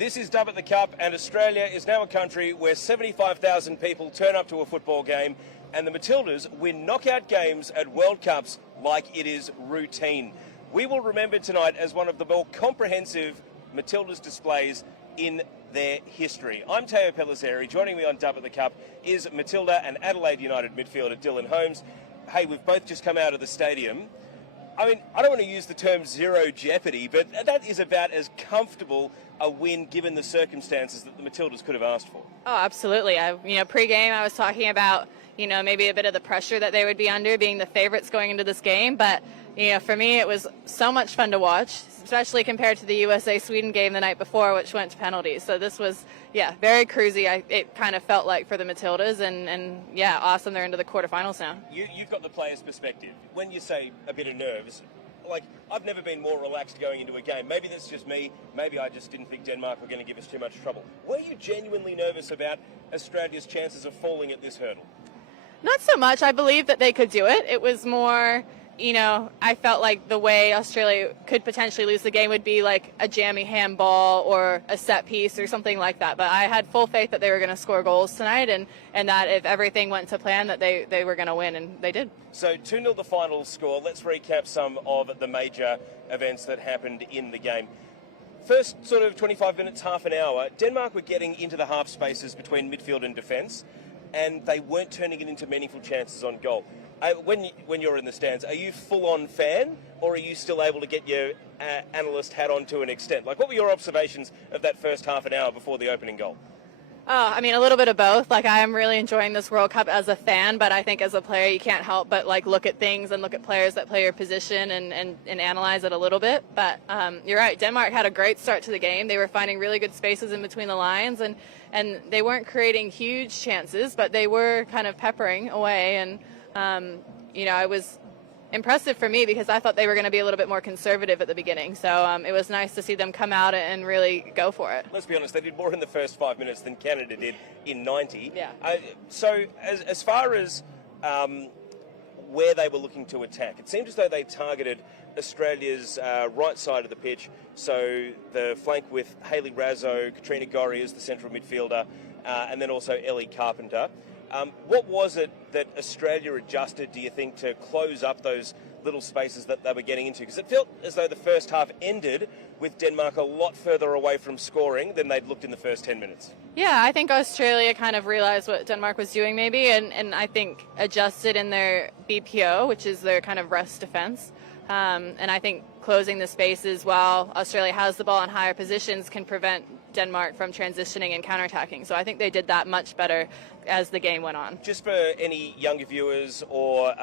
This is Dub at the Cup, and Australia is now a country where 75,000 people turn up to a football game, and the Matildas win knockout games at World Cups like it is routine. We will remember tonight as one of the more comprehensive Matildas displays in their history. I'm Pellizzeri. Joining me on Dub at the Cup is Matilda and Adelaide United midfielder Dylan Holmes. Hey, we've both just come out of the stadium. I mean, I don't want to use the term zero jeopardy, but that is about as comfortable a win given the circumstances that the Matildas could have asked for. Oh, absolutely. Pre-game I was talking about, maybe a bit of the pressure that they would be under being the favorites going into this game. But, for me, it was so much fun to watch, especially compared to the USA-Sweden game the night before, which went to penalties. So this was, very cruisy, it kind of felt like for the Matildas. And awesome, they're into the quarterfinals now. You've got the player's perspective. When you say a bit of nerves, I've never been more relaxed going into a game. Maybe that's just me. Maybe I just didn't think Denmark were going to give us too much trouble. Were you genuinely nervous about Australia's chances of falling at this hurdle? Not so much. I believe that they could do it. It was more, I felt like the way Australia could potentially lose the game would be like a jammy handball or a set piece or something like that. But I had full faith that they were going to score goals tonight and that if everything went to plan that they were going to win, and they did. So 2-0 the final score. Let's recap some of the major events that happened in the game. First sort of 25 minutes, half an hour, Denmark were getting into the half spaces between midfield and defence, and they weren't turning it into meaningful chances on goal. When you're in the stands, are you full-on fan, or are you still able to get your analyst hat on to an extent? What were your observations of that first half an hour before the opening goal? A little bit of both. I am really enjoying this World Cup as a fan, but I think as a player you can't help but look at things and look at players that play your position and analyze it a little bit. But you're right, Denmark had a great start to the game. They were finding really good spaces in between the lines, and they weren't creating huge chances, but they were kind of peppering away. And it was impressive for me because I thought they were going to be a little bit more conservative at the beginning. So it was nice to see them come out and really go for it. Let's be honest, they did more in the first 5 minutes than Canada did in 90. Yeah. So as far as where they were looking to attack, it seemed as though they targeted Australia's right side of the pitch, so the flank with Hayley Raso, Katrina Gorry as the central midfielder, and then also Ellie Carpenter. What was it that Australia adjusted, do you think, to close up those little spaces that they were getting into? Because it felt as though the first half ended with Denmark a lot further away from scoring than they'd looked in the first 10 minutes. Yeah, I think Australia kind of realized what Denmark was doing maybe, and I think adjusted in their BPO, which is their kind of rest defense. And I think closing the spaces while Australia has the ball in higher positions can prevent Denmark from transitioning and counterattacking. So I think they did that much better as the game went on. Just for any younger viewers or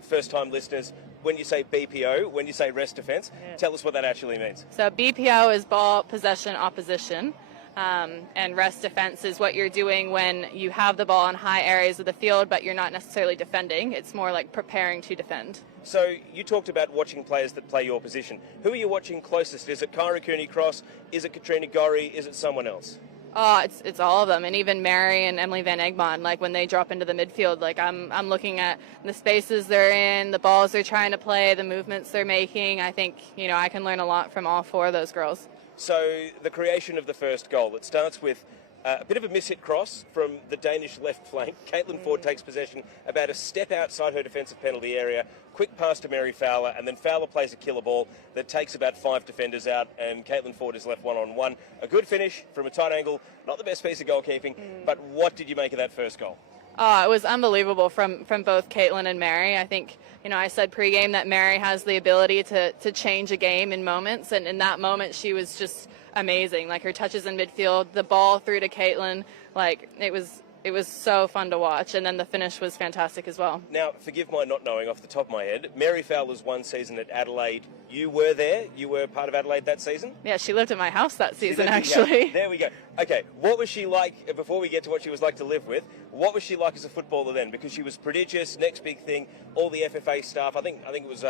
first-time listeners, when you say BPO, when you say rest defence, tell us what that actually means. So BPO is ball possession opposition. And rest defense is what you're doing when you have the ball in high areas of the field, but you're not necessarily defending. It's more like preparing to defend. So you talked about watching players that play your position. Who are you watching closest? Is it Kyra Cooney-Cross? Is it Katrina Gorry? Is it someone else? Oh, it's all of them, and even Mary and Emily Van Egmond. When they drop into the midfield, I'm looking at the spaces they're in, the balls they're trying to play, the movements they're making. I think I can learn a lot from all four of those girls. So the creation of the first goal, it starts with a bit of a mishit cross from the Danish left flank. Caitlin Ford takes possession about a step outside her defensive penalty area. Quick pass to Mary Fowler, and then Fowler plays a killer ball that takes about 5 defenders out, and Caitlin Ford is left one-on-one. A good finish from a tight angle. Not the best piece of goalkeeping, but what did you make of that first goal? Oh, it was unbelievable from both Caitlin and Mary. I think, I said pre-game that Mary has the ability to change a game in moments, and in that moment she was just amazing. Her touches in midfield, the ball through to Caitlin, it was so fun to watch, and then the finish was fantastic as well. Now, forgive my not knowing off the top of my head, Mary Fowler's one season at Adelaide, you were there? You were part of Adelaide that season? Yeah, she lived at my house that season, actually. Yeah, there we go. Okay, what was she like, before we get to what she was like to live with, what was she like as a footballer then? Because she was prodigious, next big thing, all the FFA staff, I think it was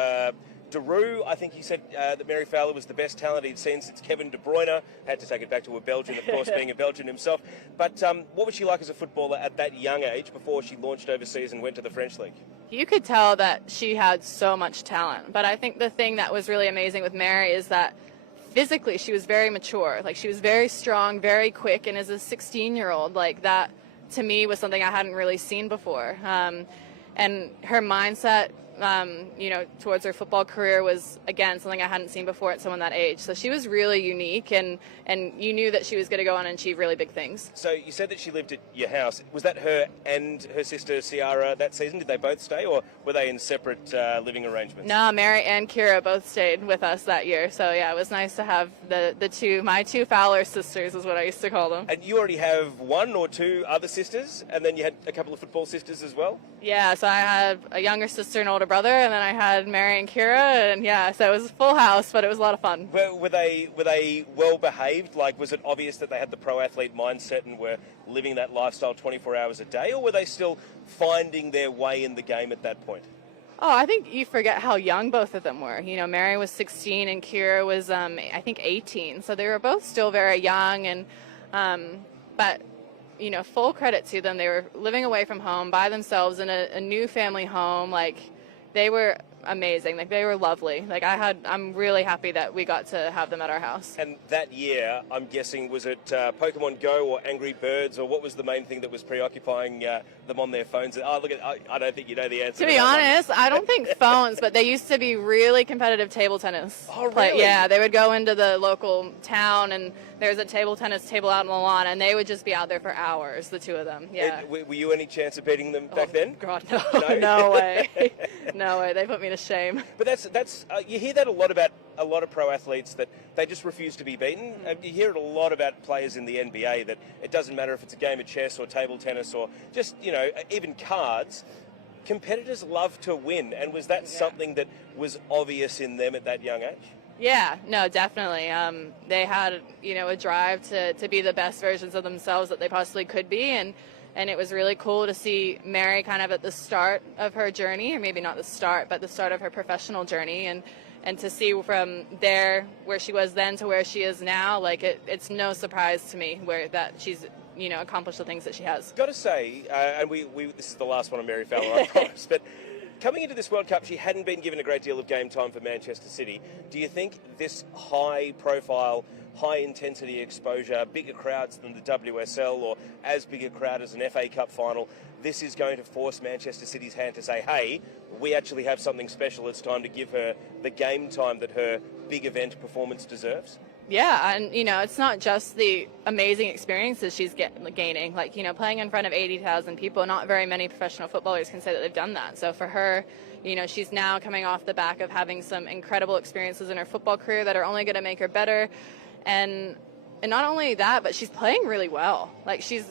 Daru, I think he said that Mary Fowler was the best talent he'd seen since Kevin De Bruyne. Had to take it back to a Belgian, of course, being a Belgian himself. But what was she like as a footballer at that young age before she launched overseas and went to the French League? You could tell that she had so much talent. But I think the thing that was really amazing with Mary is that physically she was very mature. Like, she was very strong, very quick, and as a 16-year-old, like, that to me was something I hadn't really seen before. And her mindset, towards her football career was, again, something I hadn't seen before at someone that age. So she was really unique, and you knew that she was going to go on and achieve really big things. So you said that she lived at your house. Was that her and her sister Ciara that season? Did they both stay, or were they in separate living arrangements? No, Mary and Kira both stayed with us that year. So yeah, it was nice to have my two Fowler sisters is what I used to call them. And you already have one or two other sisters, and then you had a couple of football sisters as well? Yeah, so I had a younger sister and older brother, and then I had Mary and Kira, and yeah, so it was a full house, but it was a lot of fun. Were they well behaved? Like, was it obvious that they had the pro athlete mindset and were living that lifestyle 24 hours a day, or were they still finding their way in the game at that point? Oh, I think you forget how young both of them were. You know, Mary was 16 and Kira was, I think, 18. So they were both still very young, and but full credit to them. They were living away from home by themselves in a new family home. Like, they were amazing. Like, they were lovely. Like, I'm really happy that we got to have them at our house. And that year, I'm guessing, was it Pokemon Go or Angry Birds, or what was the main thing that was preoccupying them on their phones? Oh, look, I don't think you know the answer. To be honest, I don't think phones, but they used to be really competitive table tennis. Oh, really? Yeah, they would go into the local town, and there's a table tennis table out on the lawn, and they would just be out there for hours, the two of them. Yeah. Were you any chance of beating them back then? God, no. No way. No way. They put me to shame. But that's you hear that a lot about a lot of pro athletes, that they just refuse to be beaten. You hear it a lot about players in the NBA, that it doesn't matter if it's a game of chess or table tennis or just, even cards. Competitors love to win. And was that something that was obvious in them at that young age? Yeah, no, definitely. They had, a drive to be the best versions of themselves that they possibly could be. And it was really cool to see Mary kind of at the start of her journey, or maybe not the start, but the start of her professional journey. And to see from there, where she was then to where she is now, like, it's no surprise to me that she's, accomplished the things that she has. Got to say, and we this is the last one on Mary Fowler, I promise, but coming into this World Cup, she hadn't been given a great deal of game time for Manchester City. Do you think this high-profile, high-intensity exposure, bigger crowds than the WSL or as big a crowd as an FA Cup final, this is going to force Manchester City's hand to say, hey, we actually have something special. It's time to give her the game time that her big event performance deserves? Yeah, and, it's not just the amazing experiences she's gaining. Like, playing in front of 80,000 people, not very many professional footballers can say that they've done that. So for her, she's now coming off the back of having some incredible experiences in her football career that are only going to make her better. And not only that, but she's playing really well. Like, she's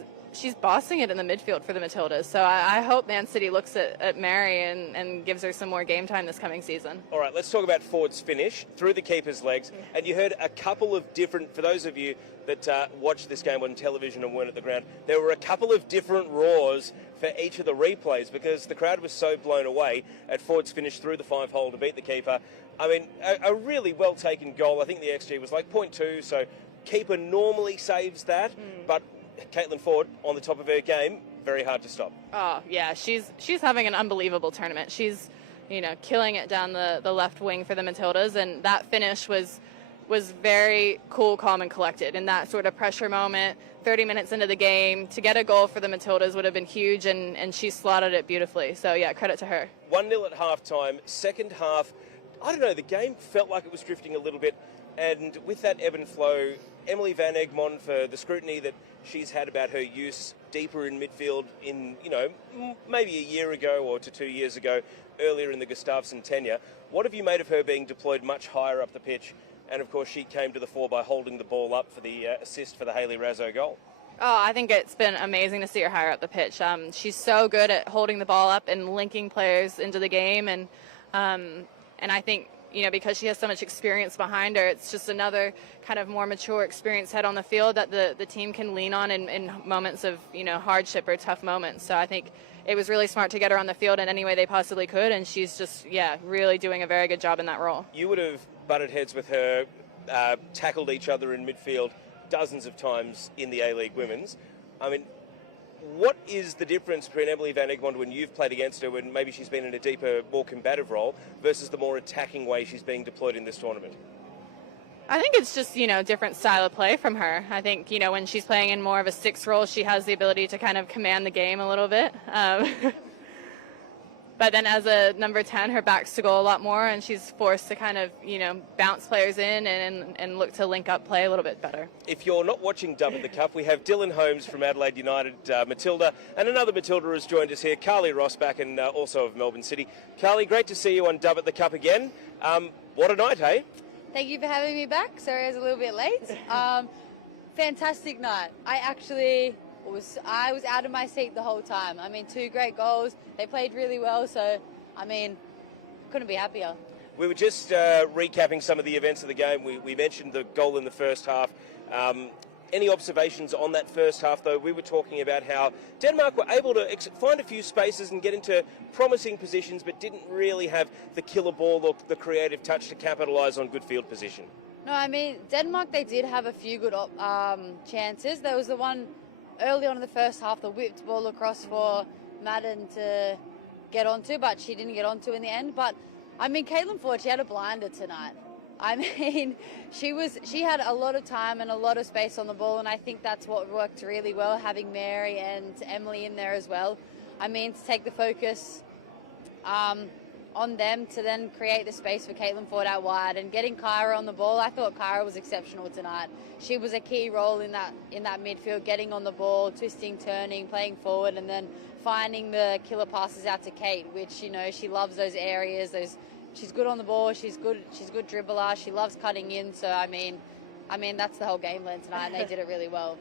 bossing it in the midfield for the Matildas. So I hope Man City looks at Mary and gives her some more game time this coming season. All right, let's talk about Ford's finish through the keeper's legs. And you heard a couple of different, for those of you that watched this game on television and weren't at the ground, there were a couple of different roars for each of the replays because the crowd was so blown away at Ford's finish through the 5-hole to beat the keeper. I mean, a really well-taken goal. I think the XG was like 0.2, so keeper normally saves that, but Caitlin Ford on the top of her game, very hard to stop. Oh yeah, she's having an unbelievable tournament. She's killing it down the left wing for the Matildas, and that finish was very cool, calm, and collected. In that sort of pressure moment, 30 minutes into the game, to get a goal for the Matildas would have been huge, and she slotted it beautifully. So yeah, credit to her. 1-0 at halftime. Second half, I don't know, the game felt like it was drifting a little bit, and with that ebb and flow, Emily Van Egmond, for the scrutiny that she's had about her use deeper in midfield in, maybe a year ago or to 2 years ago, earlier in the Gustafsson tenure, what have you made of her being deployed much higher up the pitch? And, of course, she came to the fore by holding the ball up for the assist for the Hayley Razzo goal. Oh, I think it's been amazing to see her higher up the pitch. She's so good at holding the ball up and linking players into the game, and I think, because she has so much experience behind her, it's just another kind of more mature, experienced head on the field that the team can lean on in moments of, hardship or tough moments. So I think it was really smart to get her on the field in any way they possibly could, and she's just, really doing a very good job in that role. You would have butted heads with her, tackled each other in midfield dozens of times in the A-League Women's. I mean, what is the difference between Emily Van Egmond when you've played against her, when maybe she's been in a deeper, more combative role, versus the more attacking way she's being deployed in this tournament? I think it's just, different style of play from her. I think, when she's playing in more of a 6 role, she has the ability to kind of command the game a little bit. But then as a number 10, her back's to goal a lot more, and she's forced to kind of, bounce players in and look to link up play a little bit better. If you're not watching Dub at the Cup, we have Dylan Holmes from Adelaide United, Matilda, and another Matilda has joined us here, Carly Roestbakken, also of Melbourne City. Carly, great to see you on Dub at the Cup again. What a night, hey? Thank you for having me back. Sorry I was a little bit late. Fantastic night. I was out of my seat the whole time. 2 great goals. They played really well, so, couldn't be happier. We were just recapping some of the events of the game. We mentioned the goal in the first half. Any observations on that first half, though? We were talking about how Denmark were able to find a few spaces and get into promising positions, but didn't really have the killer ball or the creative touch to capitalise on good field position. No, Denmark, they did have a few good chances. There was the one early on in the first half, the whipped ball across for Madden to get onto, but she didn't get onto in the end. But, Caitlin Ford, she had a blinder tonight. She had a lot of time and a lot of space on the ball, and I think that's what worked really well, having Mary and Emily in there as well. To take the focus on them to then create the space for Caitlin Ford out wide and getting Kyra on the ball. I thought Kyra was exceptional tonight. She was a key role in that midfield, getting on the ball, twisting, turning, playing forward, and then finding the killer passes out to Kate, which, she loves those areas. She's good on the ball. She's good dribbler. She loves cutting in. So that's the whole game plan tonight, and they did it really well.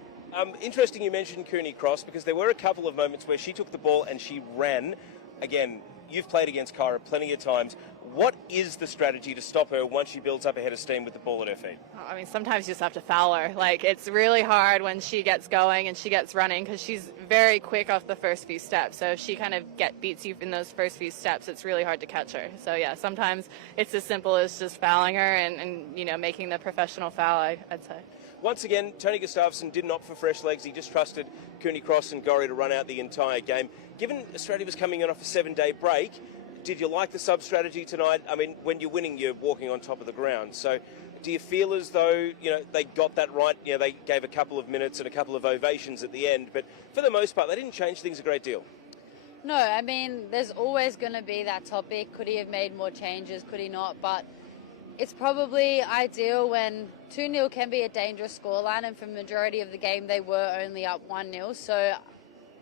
Interesting you mentioned Cooney Cross, because there were a couple of moments where she took the ball and she ran. Again, you've played against Kyra plenty of times. What is the strategy to stop her once she builds up a head of steam with the ball at her feet? Sometimes you just have to foul her. It's really hard when she gets going and she gets running, because she's very quick off the first few steps. So if she kind of beats you in those first few steps, it's really hard to catch her. So yeah, sometimes it's as simple as just fouling her and making the professional foul, I'd say. Once again, Tony Gustafsson didn't opt for fresh legs. He just trusted Cooney Cross and Gorry to run out the entire game. Given Australia was coming in off a 7-day break, did you like the sub strategy tonight? When you're winning, you're walking on top of the ground. So do you feel as though, they got that right? They gave a couple of minutes and a couple of ovations at the end, but for the most part, they didn't change things a great deal. No, there's always going to be that topic. Could he have made more changes? Could he not? But it's probably ideal when 2-0 can be a dangerous scoreline, and for the majority of the game, they were only up 1-0. So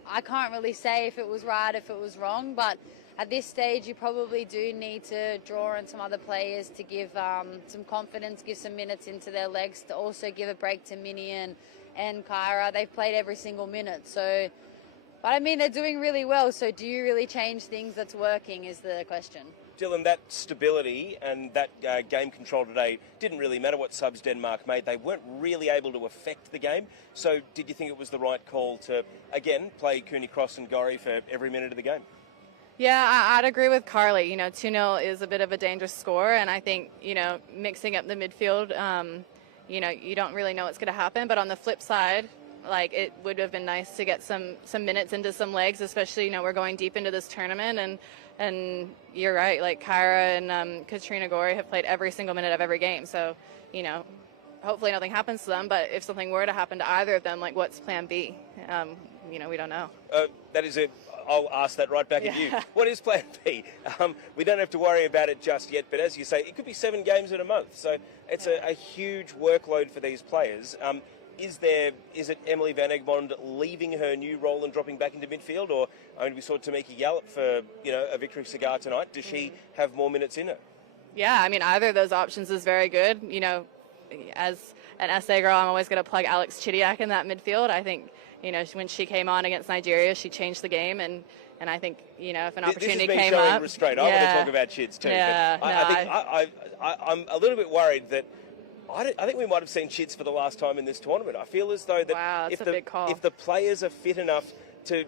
I can't really say if it was right, if it was wrong, but at this stage, you probably do need to draw on some other players to give some confidence, give some minutes into their legs, to also give a break to Minnie and Kyra. They've played every single minute. So, but they're doing really well. So do you really change things that's working is the question. Dylan, that stability and that game control today didn't really matter what subs Denmark made. They weren't really able to affect the game. So did you think it was the right call to, again, play Cooney Cross and Gorry for every minute of the game? Yeah, I'd agree with Carly. 2-0 is a bit of a dangerous score, and I think, mixing up the midfield, you don't really know what's going to happen. But on the flip side, it would have been nice to get some minutes into some legs, especially, we're going deep into this tournament, and you're right, Kyra and Katrina Gorry have played every single minute of every game. So, hopefully nothing happens to them, but if something were to happen to either of them, what's plan B? We don't know. I'll ask that right back at you. What is plan B? We don't have to worry about it just yet, but as you say, it could be 7 games in a month. So it's a huge workload for these players. Is it Emily Van Egmond leaving her new role and dropping back into midfield? Or, we saw Tamika Yallop for, a victory cigar tonight. Does she have more minutes in her? Yeah, either of those options is very good. As an SA girl, I'm always going to plug Alex Chidiac in that midfield. I think, when she came on against Nigeria, she changed the game, and I think, if an opportunity came up... Restraint. I want to talk about Chids too. Yeah, but I'm a little bit worried that I think we might have seen Chids for the last time in this tournament. I feel as though that that's a big call. If the players are fit enough to...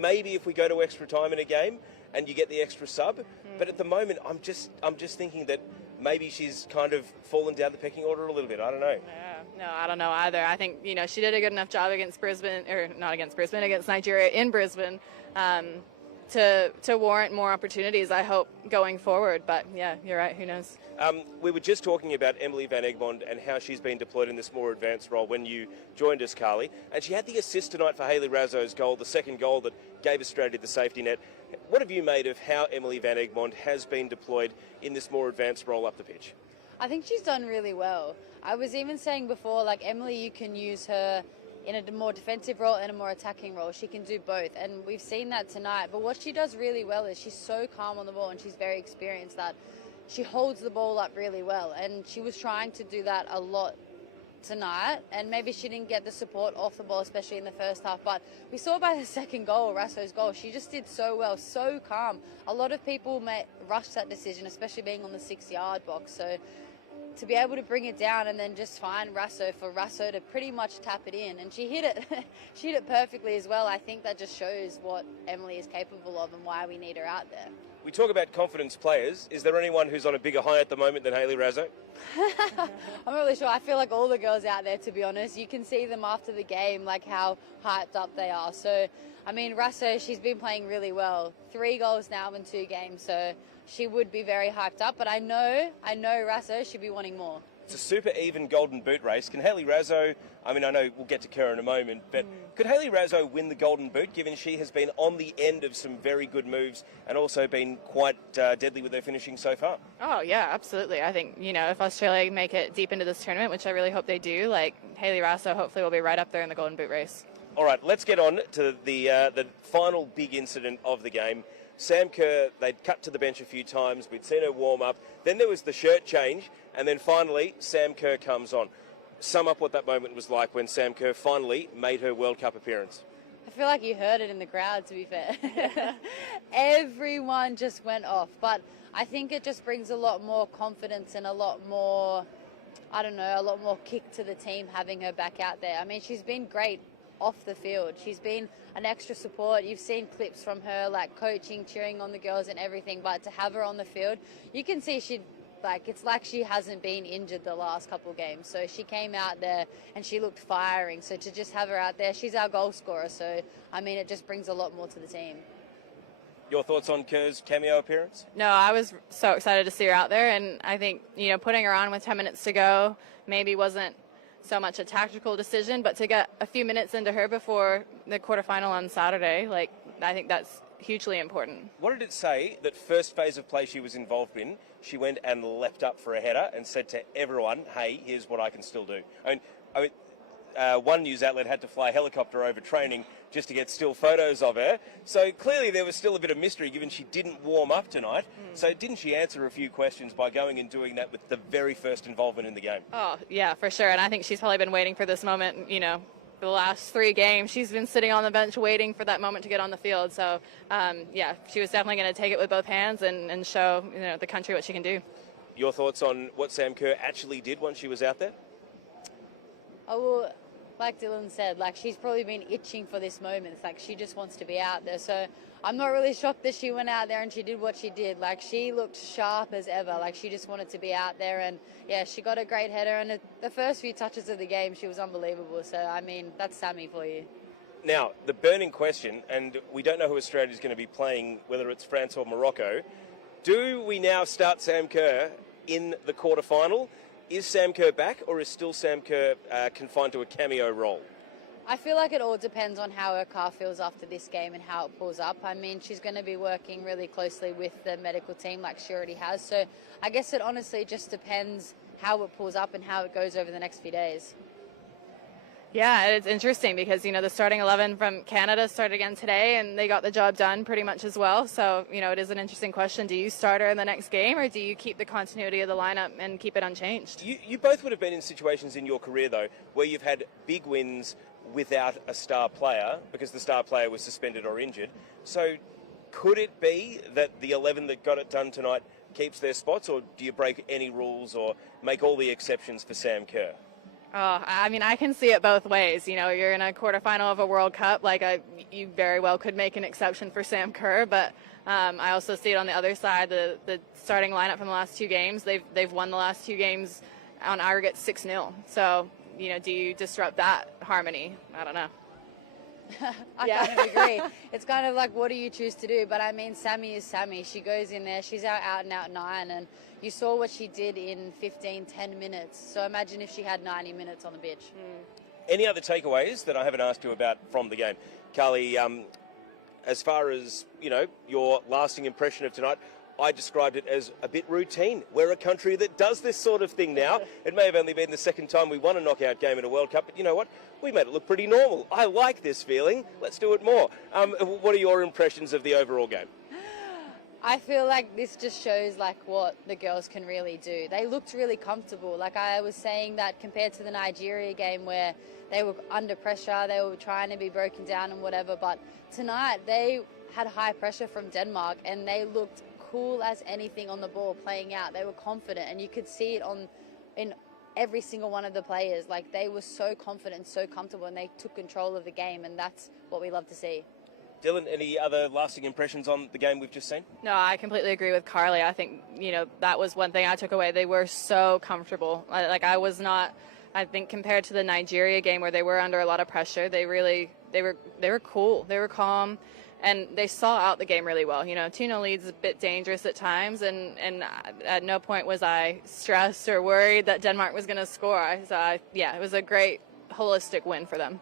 maybe if we go to extra time in a game and you get the extra sub, but at the moment I'm just thinking that maybe she's kind of fallen down the pecking order a little bit. I don't know. Yeah, no, I don't know either. I think, she did a good enough job against Nigeria in Brisbane to warrant more opportunities, I hope, going forward. But yeah, you're right. Who knows? We were just talking about Emily Van Egmond and how she's been deployed in this more advanced role when you joined us, Carly. And she had the assist tonight for Hayley Razzo's goal, the second goal that gave Australia the safety net. What have you made of how Emily Van Egmond has been deployed in this more advanced role up the pitch? I think she's done really well. I was even saying before, like, Emily, you can use her in a more defensive role and a more attacking role. She can do both, and we've seen that tonight. But what she does really well is she's so calm on the ball, and she's very experienced that she holds the ball up really well. And she was trying to do that a lot tonight, and maybe she didn't get the support off the ball, especially in the first half. But we saw by the second goal, Rasso's goal, she just did so well, so calm. A lot of people may rush that decision, especially being on the 6-yard box. So to be able to bring it down and then just find Rasso for Rasso to pretty much tap it in, and she hit it she hit it perfectly as well. I think that just shows what Emily is capable of and why we need her out there. We talk about confidence players. Is there anyone who's on a bigger high at the moment than Hayley Razzo? I'm not really sure. I feel like all the girls out there, to be honest, you can see them after the game, like how hyped up they are. So, I mean, Rasso, she's been playing really well. 3 goals now in 2 games, so she would be very hyped up. But I know Rasso should be wanting more. It's a super even golden boot race. Can Hayley Razzo, I mean, I know we'll get to Kerr in a moment, but could Hayley Razzo win the golden boot, given she has been on the end of some very good moves and also been quite deadly with her finishing so far? Oh, yeah, absolutely. I think, if Australia make it deep into this tournament, which I really hope they do, like, Hayley Rasso hopefully will be right up there in the golden boot race. All right, let's get on to the final big incident of the game. Sam Kerr, they'd cut to the bench a few times. We'd seen her warm up. Then there was the shirt change. And then finally, Sam Kerr comes on. Sum up what that moment was like when Sam Kerr finally made her World Cup appearance. I feel like you heard it in the crowd, to be fair. Everyone just went off. But I think it just brings a lot more confidence and a lot more, a lot more kick to the team having her back out there. I mean, she's been great off the field. She's been an extra support. You've seen clips from her, like coaching, cheering on the girls and everything, but to have her on the field, you can see it's like she hasn't been injured the last couple of games. So she came out there and she looked firing. So to just have her out there, she's our goal scorer. So, I mean, it just brings a lot more to the team. Your thoughts on Kerr's cameo appearance? No, I was so excited to see her out there, and I think, putting her on with 10 minutes to go maybe wasn't so much a tactical decision, but to get a few minutes into her before the quarterfinal on Saturday, I think that's hugely important. What did it say that first phase of play she was involved in, she went and leapt up for a header and said to everyone, hey, here's what I can still do? I mean, one news outlet had to fly a helicopter over training just to get still photos of her. So clearly there was still a bit of mystery given she didn't warm up tonight. So didn't she answer a few questions by going and doing that with the very first involvement in the game? Oh, yeah, for sure. And I think she's probably been waiting for this moment, for the last 3 games. She's been sitting on the bench waiting for that moment to get on the field. So, yeah, she was definitely going to take it with both hands and show, the country what she can do. Your thoughts on what Sam Kerr actually did once she was out there? Oh, well, like Dylan said, she's probably been itching for this moment. It's she just wants to be out there. So I'm not really shocked that she went out there and she did what she did. She looked sharp as ever. She just wanted to be out there. And, yeah, she got a great header. And the first few touches of the game, she was unbelievable. So, I mean, that's Sammy for you. Now, the burning question, and we don't know who Australia's going to be playing, whether it's France or Morocco. Do we now start Sam Kerr in the quarterfinal? Is Sam Kerr back, or is still Sam Kerr confined to a cameo role? I feel like it all depends on how her car feels after this game and how it pulls up. I mean, she's going to be working really closely with the medical team like she already has. So I guess it honestly just depends how it pulls up and how it goes over the next few days. Yeah, it's interesting because, the starting 11 from Canada started again today and they got the job done pretty much as well. So, it is an interesting question. Do you start her in the next game or do you keep the continuity of the lineup and keep it unchanged? You both would have been in situations in your career, though, where you've had big wins without a star player because the star player was suspended or injured. So could it be that the 11 that got it done tonight keeps their spots, or do you break any rules or make all the exceptions for Sam Kerr? Oh, I mean, I can see it both ways. You're in a quarterfinal of a World Cup. You very well could make an exception for Sam Kerr, but I also see it on the other side. The starting lineup from the last 2 games, they've won the last 2 games on aggregate 6-0. So, do you disrupt that harmony? I don't know. I kind of agree. It's kind of like, what do you choose to do? But I mean, Sammy is Sammy. She goes in there. She's our out-and-out 9, and you saw what she did in 10 minutes. So imagine if she had 90 minutes on the pitch. Any other takeaways that I haven't asked you about from the game? Carly, as far as, your lasting impression of tonight, I described it as a bit routine. We're a country that does this sort of thing now. It may have only been the second time we won a knockout game in a World Cup, but you know what? We made it look pretty normal. I like this feeling. Let's do it more. What are your impressions of the overall game? I feel like this just shows like what the girls can really do. They looked really comfortable. Like I was saying that compared to the Nigeria game where they were under pressure, they were trying to be broken down and whatever, but tonight they had high pressure from Denmark and they looked cool as anything on the ball playing out. They were confident and you could see it in every single one of the players. Like they were so confident, so comfortable, and they took control of the game, and that's what we love to see. Dylan, any other lasting impressions on the game we've just seen? No, I completely agree with Carly. I think, that was one thing I took away. They were so comfortable. I was not, I think compared to the Nigeria game where they were under a lot of pressure, they were cool. They were calm. And they saw out the game really well. 2-0 lead's a bit dangerous at times, and at no point was I stressed or worried that Denmark was going to score. It was a great holistic win for them.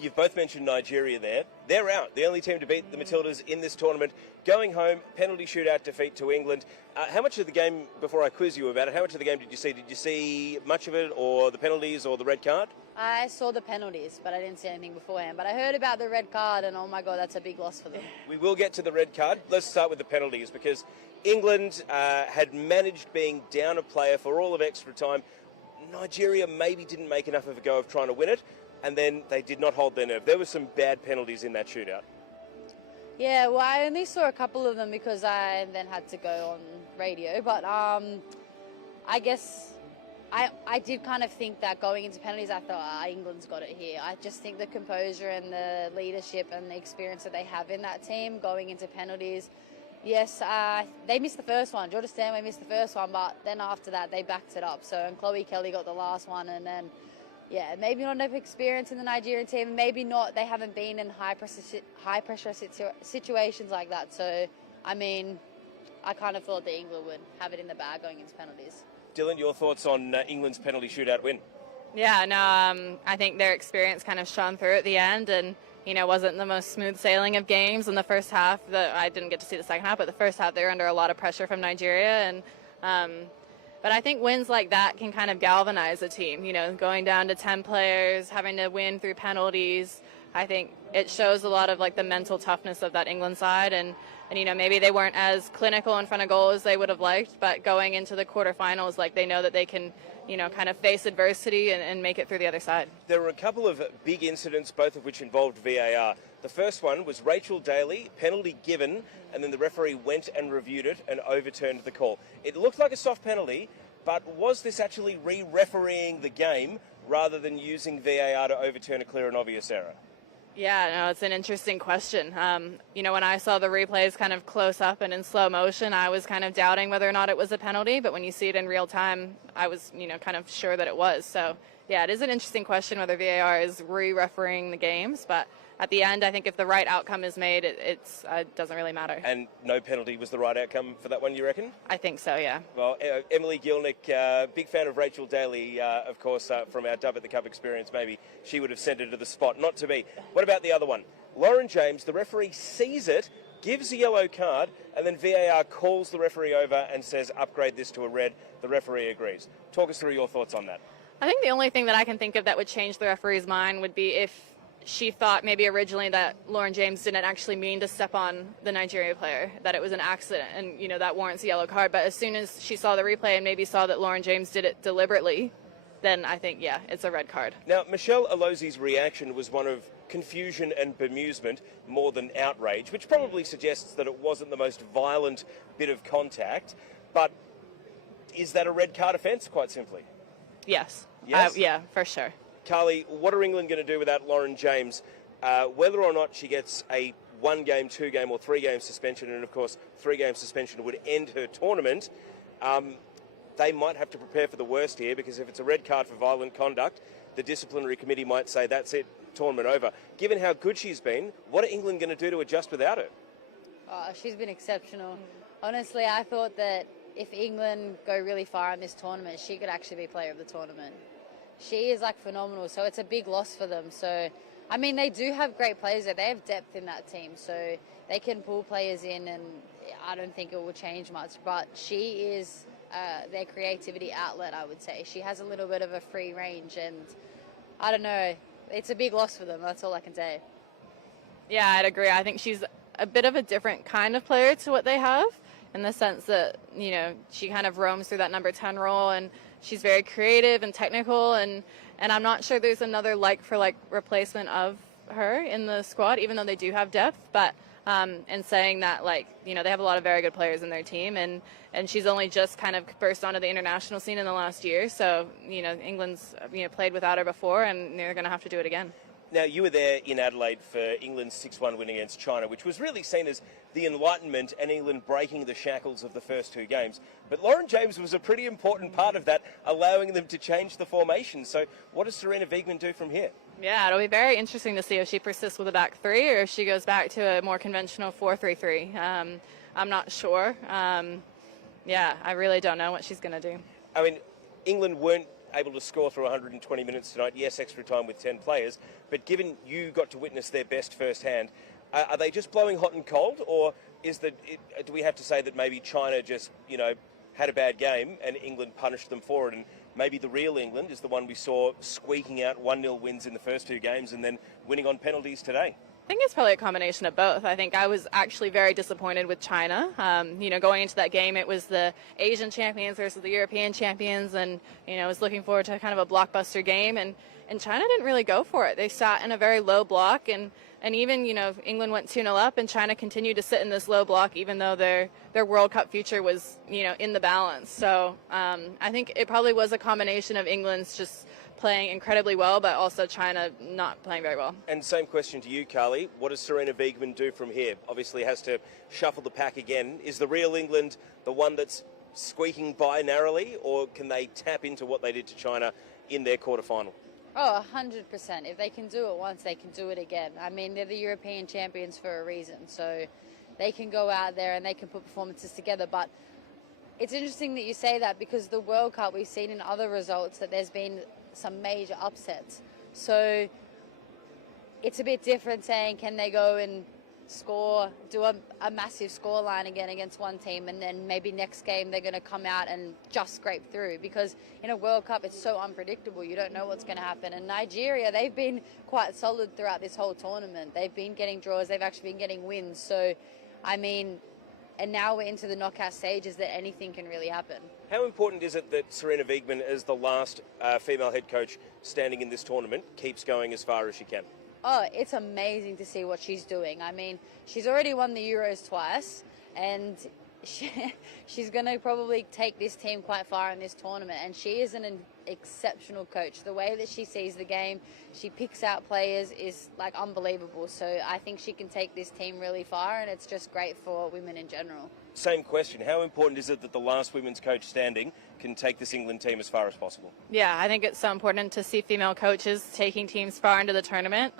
You've both mentioned Nigeria there. They're out. The only team to beat the Matildas in this tournament. Going home, penalty shootout defeat to England. How much of the game, before I quiz you about it, how much of the game did you see? Did you see much of it, or the penalties, or the red card? I saw the penalties, but I didn't see anything beforehand. But I heard about the red card, and oh my God, that's a big loss for them. We will get to the red card. Let's start with the penalties, because England had managed being down a player for all of extra time. Nigeria maybe didn't make enough of a go of trying to win it, and then they did not hold their nerve. There were some bad penalties in that shootout. Yeah, well, I only saw a couple of them because I then had to go on radio. But I guess I did kind of think that going into penalties, I thought, England's got it here. I just think the composure and the leadership and the experience that they have in that team going into penalties. Yes, they missed the first one. Jordan Stanway missed the first one, but then after that, they backed it up. And Chloe Kelly got the last one, and then, maybe not enough experience in the Nigerian team. Maybe not. They haven't been in high pressure situations like that. So, I mean, I kind of thought that England would have it in the bag going into penalties. Dylan, your thoughts on England's penalty shootout win? Yeah, no, I think their experience kind of shone through at the end, and wasn't the most smooth sailing of games in the first half. I didn't get to see the second half, but the first half they were under a lot of pressure from Nigeria, and but I think wins like that can kind of galvanize a team. Going down to 10 players, having to win through penalties. I think it shows a lot of the mental toughness of that England side, and maybe they weren't as clinical in front of goal as they would have liked, but going into the quarterfinals, they know that they can, kind of face adversity and make it through the other side. There were a couple of big incidents, both of which involved VAR. The first one was Rachel Daly, penalty given, and then the referee went and reviewed it and overturned the call. It looked like a soft penalty, but was this actually re-refereeing the game rather than using VAR to overturn a clear and obvious error? Yeah, no, it's an interesting question. When I saw the replays kind of close up and in slow motion, I was kind of doubting whether or not it was a penalty, but when you see it in real time, I was, kind of sure that it was. So, yeah, it is an interesting question whether VAR is re-refereeing the games, but at the end, I think if the right outcome is made, it doesn't really matter. And no penalty was the right outcome for that one, you reckon? I think so, yeah. Well, Emily Gielnik, big fan of Rachel Daly, of course, from our Dub at the Cup experience. Maybe she would have sent her to the spot. Not to be. What about the other one? Lauren James, the referee sees it, gives a yellow card, and then VAR calls the referee over and says, upgrade this to a red. The referee agrees. Talk us through your thoughts on that. I think the only thing that I can think of that would change the referee's mind would be if she thought maybe originally that Lauren James didn't actually mean to step on the Nigeria player, that it was an accident, and that warrants a yellow card. But as soon as she saw the replay and maybe saw that Lauren James did it deliberately, then I think, it's a red card. Now, Michelle Alozi's reaction was one of confusion and bemusement more than outrage, which probably suggests that it wasn't the most violent bit of contact. But is that a red card offence, quite simply? Yes. Yes? Yeah, for sure. Carly, what are England going to do without Lauren James? Whether or not she gets a 1-game, 2-game or 3-game suspension, and of course 3-game suspension would end her tournament, they might have to prepare for the worst here, because if it's a red card for violent conduct, the disciplinary committee might say that's it, tournament over. Given how good she's been, what are England going to do to adjust without her? Oh, she's been exceptional. Honestly, I thought that if England go really far in this tournament, she could actually be player of the tournament. She is like phenomenal, so it's a big loss for them. So, I mean, they do have great players there. They have depth in that team, so they can pull players in, and I don't think it will change much. But she is their creativity outlet, I would say. She has a little bit of a free range, and I don't know. It's a big loss for them. That's all I can say. Yeah, I'd agree. I think she's a bit of a different kind of player to what they have, in the sense that, you know, she kind of roams through that number 10 role, and she's very creative and technical, and I'm not sure there's another like-for-like replacement of her in the squad, even though they do have depth. But in saying that, like, you know, they have a lot of very good players in their team, and she's only just kind of burst onto the international scene in the last year. So, you know, England's, you know, played without her before, and they're going to have to do it again. Now, you were there in Adelaide for England's 6-1 win against China, which was really seen as the enlightenment and England breaking the shackles of the first two games. But Lauren James was a pretty important part of that, allowing them to change the formation. So what does Sarina Wiegman do from here? Yeah, it'll be very interesting to see if she persists with a back three or if she goes back to a more conventional 4-3-3. I'm not sure. Yeah, I really don't know what she's going to do. I mean, England weren't able to score through 120 minutes tonight. Yes, extra time with 10 players. But given you got to witness their best firsthand, are they just blowing hot and cold? Or do we have to say that maybe China just, you know, had a bad game and England punished them for it? And maybe the real England is the one we saw squeaking out 1-0 wins in the first two games and then winning on penalties today? I think it's probably a combination of both. I think I was actually very disappointed with China. You know, going into that game, it was the Asian champions versus the European champions, and, you know, I was looking forward to kind of a blockbuster game, and China didn't really go for it. They sat in a very low block, and even, you know, England went 2-0 up, and China continued to sit in this low block, even though their World Cup future was, you know, in the balance. So I think it probably was a combination of England's just playing incredibly well, but also China not playing very well. And same question to you, Carly. What does Sarina Wiegman do from here? Obviously has to shuffle the pack again. Is the real England the one that's squeaking by narrowly, or can they tap into what they did to China in their quarterfinal? Oh, 100%. If they can do it once, they can do it again. I mean, they're the European champions for a reason, so they can go out there and they can put performances together. But it's interesting that you say that, because the World Cup, we've seen in other results that there's been some major upsets. So it's a bit different saying, can they go and score, do a massive scoreline again against one team, and then maybe next game they're going to come out and just scrape through? Because in a World Cup, it's so unpredictable. You don't know what's going to happen. And Nigeria, they've been quite solid throughout this whole tournament. They've been getting draws. They've actually been getting wins. So, I mean, and now we're into the knockout stages that anything can really happen. How important is it that Sarina Wiegman, as the last female head coach standing in this tournament, keeps going as far as she can? Oh, it's amazing to see what she's doing. I mean, she's already won the Euros twice, and she's going to probably take this team quite far in this tournament. And she is an exceptional coach. The way that she sees the game, she picks out players, is like unbelievable. So I think she can take this team really far, and it's just great for women in general. Same question. How important is it that the last women's coach standing can take this England team as far as possible? Yeah, I think it's so important to see female coaches taking teams far into the tournament.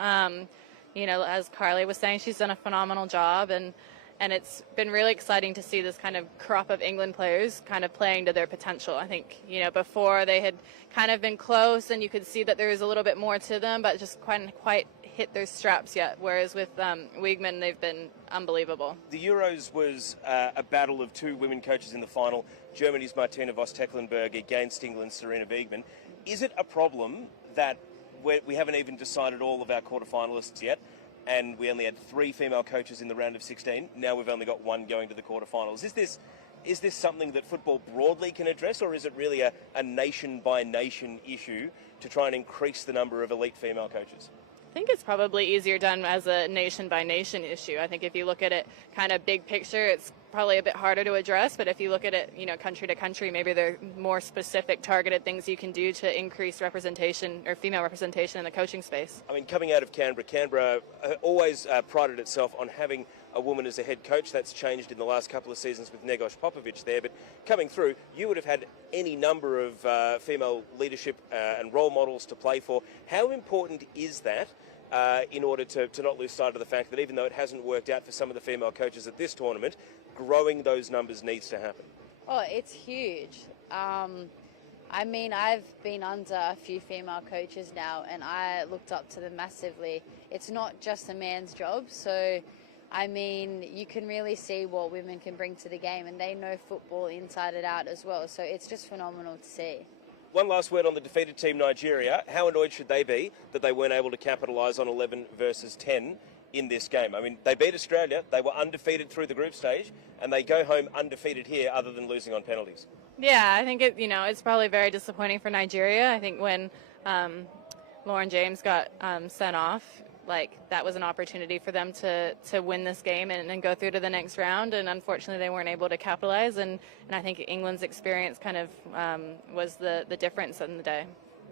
You know, as Carly was saying, she's done a phenomenal job, and it's been really exciting to see this kind of crop of England players kind of playing to their potential. I think, you know, before they had kind of been close and you could see that there was a little bit more to them, but just quite hit their straps yet. Whereas with Wiegman, they've been unbelievable. The Euros was a battle of two women coaches in the final. Germany's Martina Voss-Tecklenburg against England's Sarina Wiegman. Is it a problem that we haven't even decided all of our quarterfinalists yet, and we only had 3 female coaches in the round of 16. Now we've only got 1 going to the quarterfinals. Is this something that football broadly can address, or is it really a nation-by-nation issue to try and increase the number of elite female coaches? I think it's probably easier done as a nation-by-nation issue. I think if you look at it kind of big picture, it's probably a bit harder to address, but if you look at it, country to country, maybe there are more specific targeted things you can do to increase representation or female representation in the coaching space. I mean, coming out of Canberra always prided itself on having a woman as a head coach. That's changed in the last couple of seasons with Negosh Popovic there, but coming through, you would have had any number of female leadership and role models to play for. How important is that in order to not lose sight of the fact that even though it hasn't worked out for some of the female coaches at this tournament, growing those numbers needs to happen? Oh, it's huge. I mean, I've been under a few female coaches now, and I looked up to them massively. It's not just a man's job, so I mean, you can really see what women can bring to the game, and they know football inside and out as well, so it's just phenomenal to see. One last word on the defeated team, Nigeria. How annoyed should they be that they weren't able to capitalise on 11 versus 10 in this game? I mean, they beat Australia, they were undefeated through the group stage, and they go home undefeated here other than losing on penalties. Yeah, I think it's probably very disappointing for Nigeria. I think when Lauren James got sent off, that was an opportunity for them to win this game and go through to the next round, and unfortunately they weren't able to capitalize, and I think England's experience kind of was the difference in the day.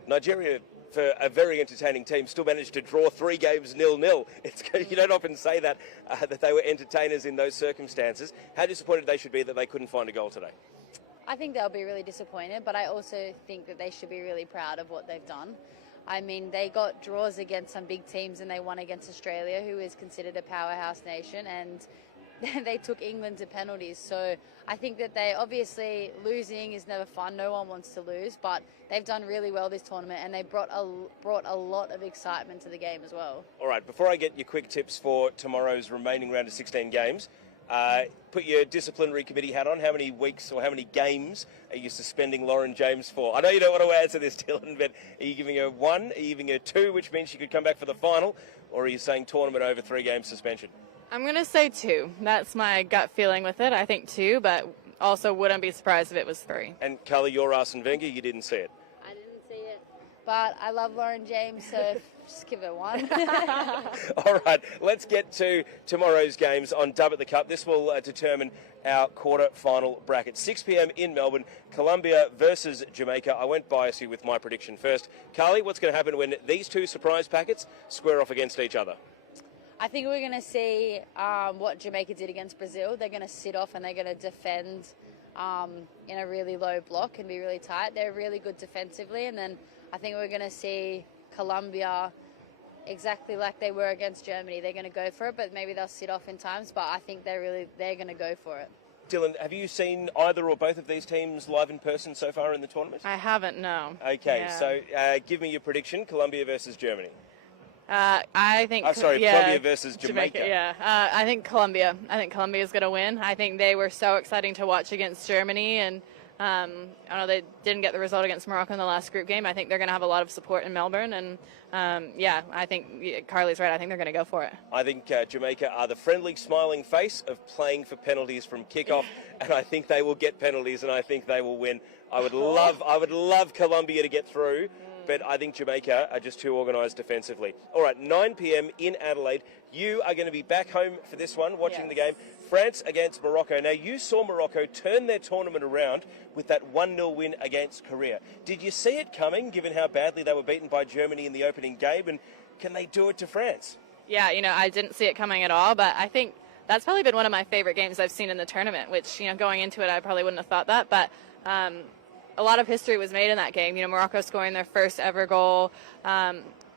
Nigeria, for a very entertaining team, still managed to draw 3 games 0-0. You don't often say that they were entertainers in those circumstances. How disappointed they should be that they couldn't find a goal today? I think they'll be really disappointed, but I also think that they should be really proud of what they've done. I mean, they got draws against some big teams, and they won against Australia, who is considered a powerhouse nation, and they took England to penalties. So I think that obviously losing is never fun. No one wants to lose, but they've done really well this tournament, and they brought a lot of excitement to the game as well. All right, before I get your quick tips for tomorrow's remaining round of 16 games, put your disciplinary committee hat on. How many weeks or how many games are you suspending Lauren James for? I know you don't want to answer this, Dylan, but are you giving her 1? Are you giving her 2, which means she could come back for the final? Or are you saying tournament over 3 games suspension? I'm going to say 2. That's my gut feeling with it. I think 2, but also wouldn't be surprised if it was 3. And Carly, you're Arsene Wenger. You didn't see it. I didn't see it, but I love Lauren James, so just give her 1. All right, let's get to tomorrow's games on Dub at the Cup. This will determine our quarter-final bracket. 6 p.m. in Melbourne, Colombia versus Jamaica. I won't bias you with my prediction first. Carly, what's going to happen when these 2 surprise packets square off against each other? I think we're going to see what Jamaica did against Brazil. They're going to sit off and they're going to defend in a really low block and be really tight. They're really good defensively, and then I think we're going to see Colombia exactly like they were against Germany. They're going to go for it, but maybe they'll sit off in times, but I think they're going to go for it. Dylan, have you seen either or both of these teams live in person so far in the tournament? I haven't, no. Okay, yeah. So give me your prediction, Colombia versus Germany. I think... Colombia versus Jamaica. Yeah, I think Colombia. I think Colombia is going to win. I think they were so exciting to watch against Germany, and I know they didn't get the result against Morocco in the last group game. I think they're going to have a lot of support in Melbourne, and I think Carly's right. I think they're going to go for it. I think Jamaica are the friendly, smiling face of playing for penalties from kickoff, and I think they will get penalties, and I think they will win. I would love Colombia to get through, but I think Jamaica are just too organised defensively. All right, 9 p.m. in Adelaide. You are going to be back home for this one, watching the game. France against Morocco. Now, you saw Morocco turn their tournament around with that 1-0 win against Korea. Did you see it coming, given how badly they were beaten by Germany in the opening game? And can they do it to France? Yeah, I didn't see it coming at all, but I think that's probably been one of my favourite games I've seen in the tournament, which, going into it, I probably wouldn't have thought that. But a lot of history was made in that game. Morocco scoring their first ever goal.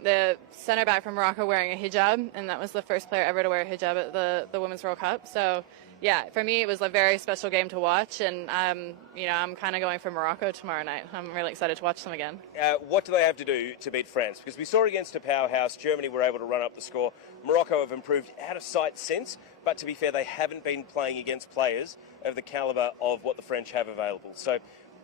The centre back from Morocco wearing a hijab, and that was the first player ever to wear a hijab at the Women's World Cup. So, yeah, for me it was a very special game to watch, and I'm kind of going for Morocco tomorrow night. I'm really excited to watch them again. What do they have to do to beat France? Because we saw against a powerhouse, Germany were able to run up the score. Morocco have improved out of sight since, but to be fair, they haven't been playing against players of the calibre of what the French have available. So,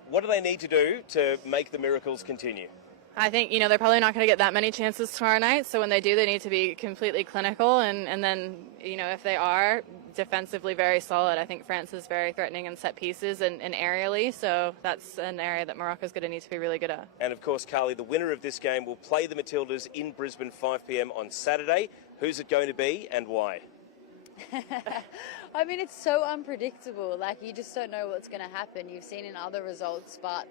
what do they need to do to make the miracles continue? I think, they're probably not going to get that many chances tomorrow night, so when they do, they need to be completely clinical, and then, if they are, defensively very solid. I think France is very threatening in set pieces and aerially, so that's an area that Morocco's going to need to be really good at. And, of course, Carly, the winner of this game will play the Matildas in Brisbane 5 p.m. on Saturday. Who's it going to be and why? I mean, it's so unpredictable. Like, you just don't know what's going to happen. You've seen in other results, but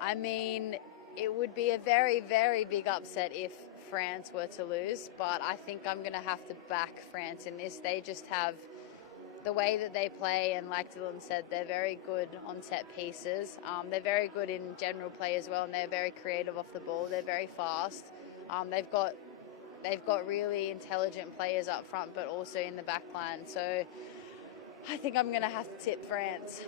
I mean, it would be a very, very big upset if France were to lose, but I think I'm going to have to back France in this. They just have the way that they play, and like Dylan said, they're very good on set pieces. They're very good in general play as well, and they're very creative off the ball. They're very fast. They've got really intelligent players up front, but also in the back line. So I think I'm going to have to tip France.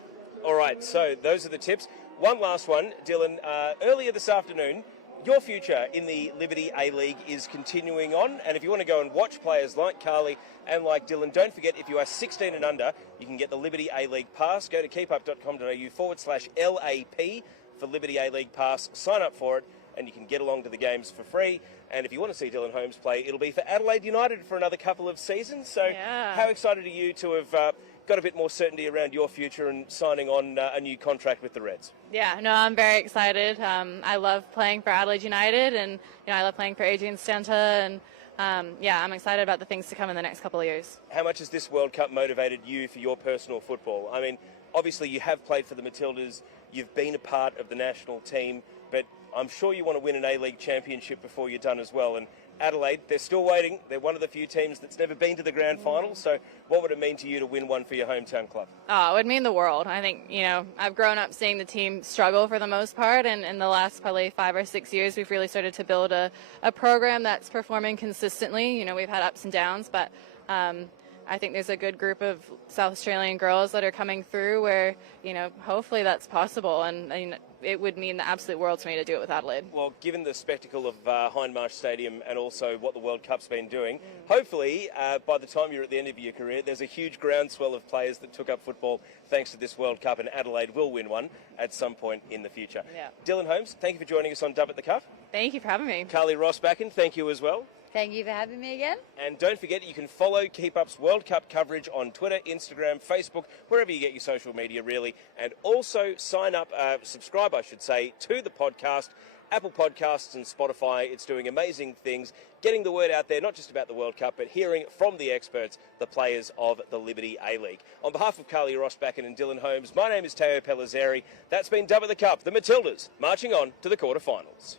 All right, so those are the tips. One last one, Dylan. Earlier this afternoon, your future in the Liberty A-League is continuing on, and if you want to go and watch players like Carly and like Dylan, don't forget, if you are 16 and under, you can get the Liberty A-League Pass. Go to keepup.com.au/LAP for Liberty A-League Pass. Sign up for it, and you can get along to the games for free. And if you want to see Dylan Holmes play, it'll be for Adelaide United for another couple of seasons. So how excited are you to have got a bit more certainty around your future and signing on a new contract with the Reds? Yeah, no, I'm very excited. I love playing for Adelaide United, and I love playing for Adrian Stenta, and I'm excited about the things to come in the next couple of years. How much has this World Cup motivated you for your personal football? I mean, obviously you have played for the Matildas, you've been a part of the national team, but I'm sure you want to win an A-League championship before you're done as well. And Adelaide, they're still waiting. They're one of the few teams that's never been to the grand final. So what would it mean to you to win one for your hometown club? Oh, it would mean the world. I think, I've grown up seeing the team struggle for the most part. And in the last probably 5 or 6 years, we've really started to build a program that's performing consistently. We've had ups and downs, but I think there's a good group of South Australian girls that are coming through where, hopefully that's possible. And it would mean the absolute world to me to do it with Adelaide. Well, given the spectacle of Hindmarsh Stadium and also what the World Cup's been doing, hopefully by the time you're at the end of your career, there's a huge groundswell of players that took up football thanks to this World Cup, and Adelaide will win one at some point in the future. Yeah. Dylan Holmes, thank you for joining us on Dub at the Cup. Thank you for having me. Carly Roestbakken, thank you as well. Thank you for having me again. And don't forget, you can follow Keep Up's World Cup coverage on Twitter, Instagram, Facebook, wherever you get your social media, really. And also subscribe, I should say, to the podcast, Apple Podcasts and Spotify. It's doing amazing things, getting the word out there, not just about the World Cup, but hearing from the experts, the players of the Liberty A-League. On behalf of Carly Roestbakken and Dylan Holmes, my name is Pellizzeri. That's been Dub at the Cup, the Matildas marching on to the quarterfinals.